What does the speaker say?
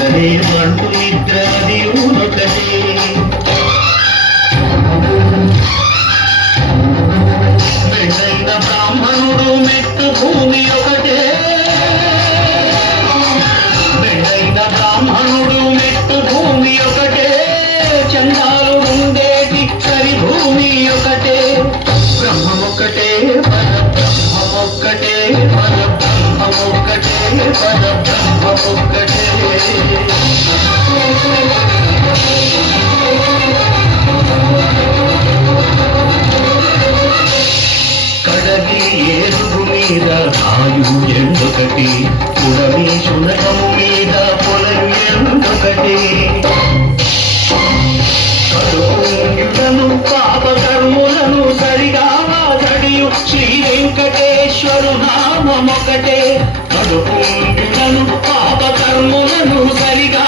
నిద్రలే మంటు నిద్రది ఊనొకటే మెట్టైన బ్రాహ్మణుడు మెట్టు భూమి ఒకటే మెట్టైన బ్రాహ్మణుడు మెట్టు భూమి ఒకటే చందాలు ఉండేటి సరి భూమి ఒకటే బ్రహ్మమొక్కటే పరబ్రహ్మమొక్కటే పరబ్రహ్మమొక్కటే పరబ్రహ్మమొక్కటే కడలి ఏరుగు మీద ఆయు ఎండొకటి పుడమి శునకము మీద పొలయు ఎండొకటి కడుపులను పాపకర్ములను సరిగా వాదడియు శ్రీ వెంకటేశ్వరు నామమొకటే కడుపులను పాపకర్ములను సరిగా